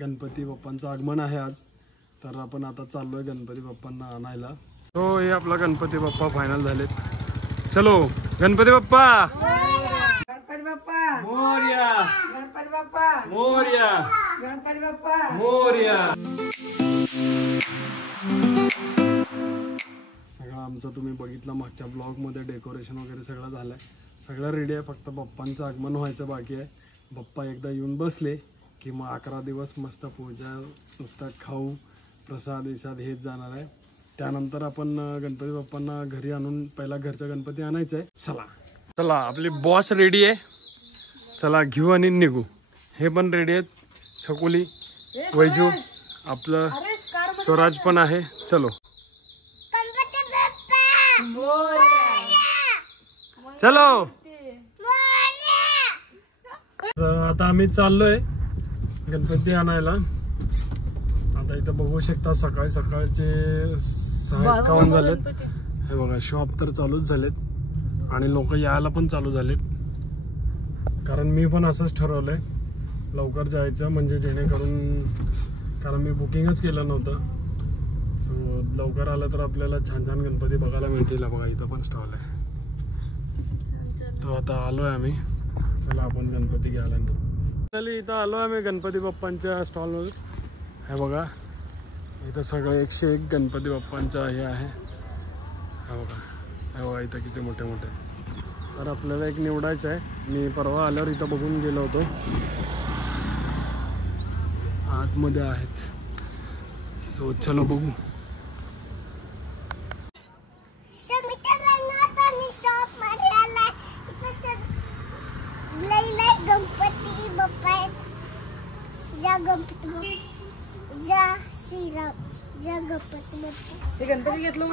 गणपती बाप्पांचं आगमन आहे आज, तर आपण आता चाललोय गणपती बाप्पांना आणायला। तो हे आपला गणपती बाप्पा फायनल झालेत। चलो गणपती बाप्पा, गणपती बाप्पा मोरया, गणपती बाप्पा मोरया, गणपती बाप्पा मोरया। सगळं आमचं तुम्ही बघितलं मागच्या ब्लॉग मध्ये, डेकोरेशन वगैरे सगळं झालंय, सगळं रेडी आहे, फक्त बाप्पांचं आगमन व्हायचं बाकी आहे। बाप्पा एकदा येऊन बसले की मग 11 दिवस मस्त पूजा, नुसतं खाऊ, प्रसाद विसाद हेच जाणार आहे। त्यानंतर आपण गणपती बाप्पांना घरी आणून पहिला घरचा गणपती आणायचा आहे। चला चला, आपली बॉस रेडी आहे, चला घेऊ आणि निघू। हे पण रेडी आहेत, छकुली, वैजू, आपलं स्वराज पण आहे। चलो चलो, आता आम्ही चाललोय गणपती आणायला। आता इथं बघू शकता सकाळी सकाळचे 6:51 झालेत। हे बघा, शॉप तर चालूच झालेत आणि लोक यायला पण चालू झालेत, कारण मी पण असंच ठरवलंय लवकर जायचं, म्हणजे जेणेकरून, कारण मी बुकिंगच केलं नव्हतं, सो लवकर आलं तर आपल्याला छान छान गणपती बघायला मिळतील। बघा इथं पण स्टॉल आहे, तो आता आलोय आम्ही। चला आपण गणपती घ्यायला निघू। इथं आलो आम्ही गणपती बाप्पांच्या स्टॉलवर। हे बघा इथं सगळे 101 गणपती बाप्पांचा हे आहे। हे बघा इथं किती मोठे मोठे। तर आपल्याला एक निवडायचं आहे, मी परवा आल्यावर इथं बघून गेलो होतो, आतमध्ये आहेत, सो चलो बघू।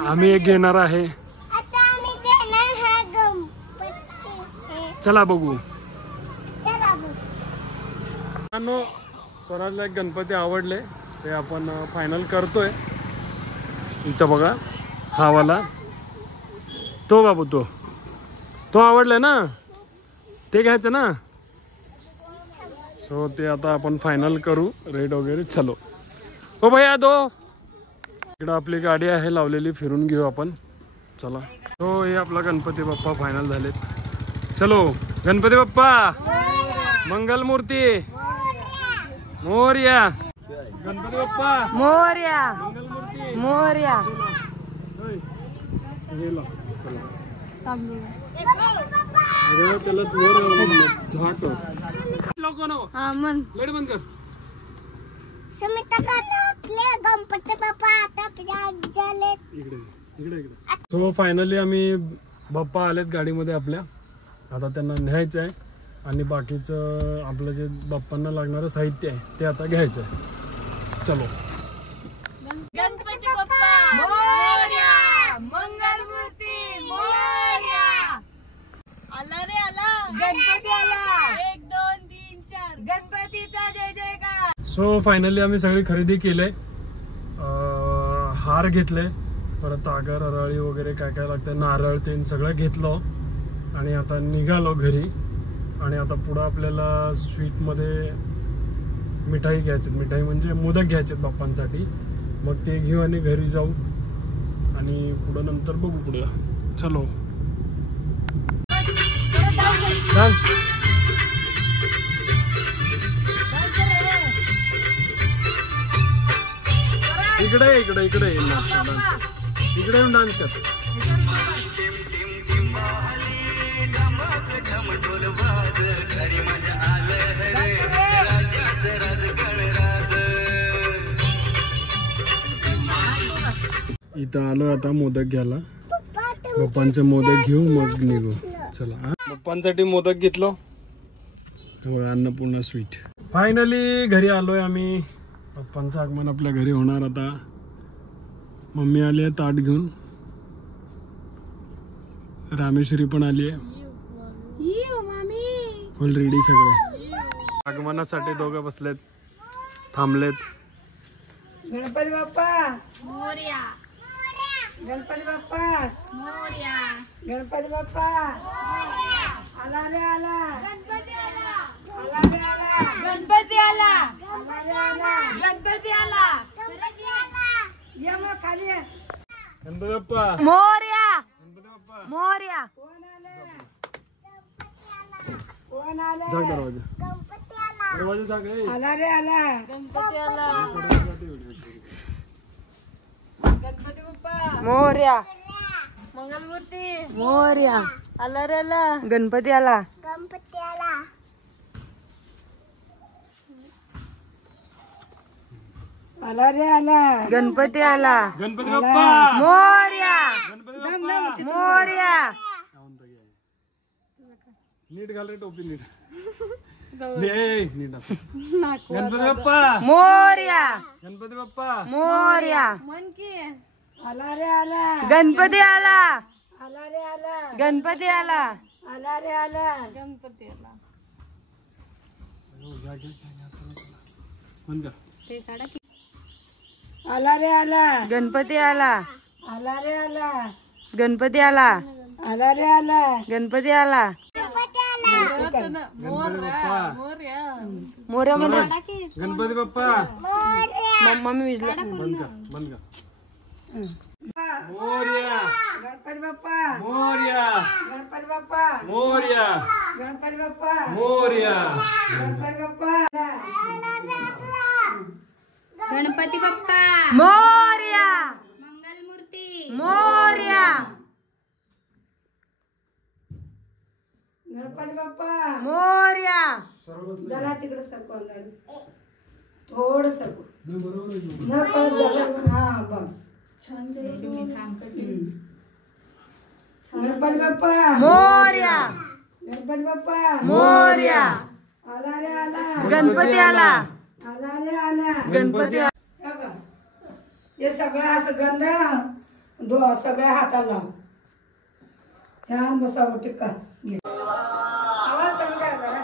आम्ही एक घेणार आहे, चला बघू। स्वराजला एक गणपती आवडले, ते आपण फायनल करतोय। इथं बघा हा वाला, तो बाबू, तो आवडलाय ना, ते घ्यायचं ना, सो ते आता आपण फायनल करू, रेट वगैरे। चलो ओ भैया दो, इकडं आपली गाडी आहे लावलेली, फिरून घेऊ आपण, चला। तो हे आपला गणपती बाप्पा फायनल झालेत। चलो गणपती बाप्पा मंगल मूर्ती मोरया, गणपती बाप्पा मोरया, मंगल मूर्ती मोरया। त्याला झाक लोक लेट बंद कर। सो फायनली आम्ही बाप्पा आलेत गाडीमध्ये आपल्या, आता त्यांना न्यायचं आहे आणि बाकीचं आपलं जे बाप्पांना लागणारं साहित्य आहे ते आता घ्यायचं आहे। चलो गणपती बाप्पा मोरया, मंगल मूर्ती मोरया। आला रे आला, गणपती आला, 1 2 3 4 गणपतीचा जय जयकार। सो फायनली आम्ही सगळी खरेदी केले, हार घेतले, परत आगर अराळी वगैरे काय काय लागतं, नारळ ते सगळं घेतलं आणि आता निघालो घरी। आणि आता पुढं आपल्याला स्वीटमध्ये मिठाई घ्यायची, मिठाई म्हणजे मोदक घ्यायचे बाप्पांसाठी, मग ते घेऊ आणि घरी जाऊ आणि पुढं नंतर बघू पुढं। चलो डान्स, इकडे इकडे इकडे इकडे येऊन डान्स कर। इथं आलो आता मोदक घ्यायला, बाप्पांचे मोदक घेऊ मग निघू। चला बाप्पांसाठी मोदक घेतलो, अन्नपूर्णा स्वीट। फायनली घरी आलोय आम्ही, बाप्पांचं आगमन आपल्या घरी होणार आता। मम्मी आली आहे ताट घेऊन, रामेश्वरी पण आली आहे, फुल रेडी सगळे आगमनासाठी। दोघं बसलेत, थांबलेत। गणपती बाप्पा मोरया, गणपती बाप्पा मोरया, गणपती बाप्पा आला रे आला, गणपती आला, आला रे आला, गणपती आला, आला रे आला, खाली ये. गणपती बाप्पा मोरया गणपती बाप्पा मोरया. कोण आलं? कोण आलं? झाक दरवाजा दरवाजा झाक ए. आला रे आला. गणपती आला. गणपती बाप्पा मोरया. मंगलमूर्ती मोरया. आला रे आला. गणपती आला. आला रे आला. गणपती आला. गणपती बाप्पा मोरया. गणपती बाप्पा मोरया. नीट घाल रे टोपी नीट नीट गणपती बाप्पा मोरया. गणपती बाप्पा मोरया. मन की आला रे आला. गणपती आला. आला रे आला. गणपती आला. आला रे आला. गणपती आला. बंद कर. ते काढा की. आला रे आला. गणपती आला. आला रे आला. गणपती आला. आला रे आला. गणपती आला. मोरया म्हणजे गणपती बाप्पा मम्मी विजला. बंद कर बंद कर. मोरया गणपती बाप्पा. मोरया गणपती बाप्पा. मोरया गणपती बाप्पा. मोरया गणपती बाप्पा. गणपती बाप्पा मोरया. मंगलमूर्ती मोरया. गणपती बाप्पा. मोरया. जरा तिकडे सरकव थोड सरकव. न परत झालं. हा बस. गणपती बाप्पा. मोरया. गणपती बाप्पा. मोरया. आला रे आला. गणपती आला. आला रे आला. गणपती आला. हे सगळं असं गंध सगळ्या हाताला लाव. छान बसावं टिक्का. आवाज कमी करा जरा.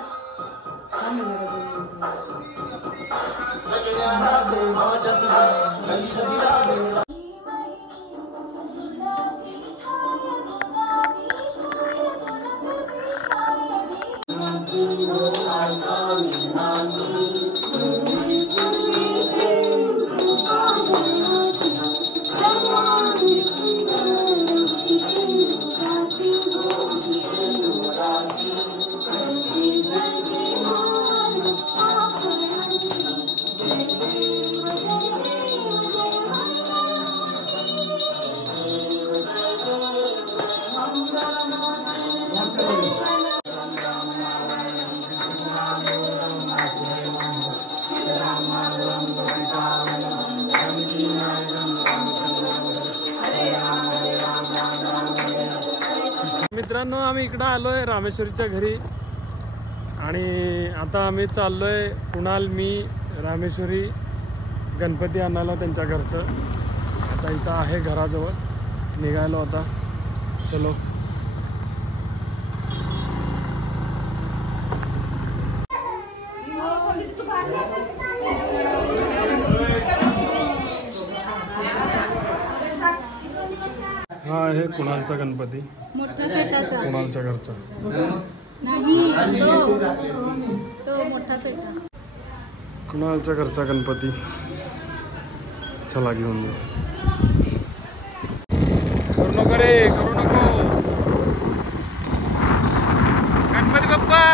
मित्रांनो आम्ही इकडं आलोय रामेश्वरीच्या घरी आणि आता आम्ही चाललोय कुणाल मी रामेश्वरी गणपती आणायला त्यांच्या घरचं. आता इथं आहे घराजवळ निघायलो आता. चलो हा आहे कुणालचा गणपती. मोठा फेटाचा कुणालच्या घरचा नाही तो मोठा फेटा. कुणालच्या घरचा गणपती. चला घेऊन जाऊ. करू नको रे करू नको. गणपती बाप्पा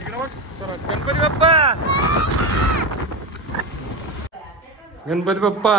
इकडे बघ चला. गणपती बाप्पा गणपती बाप्पा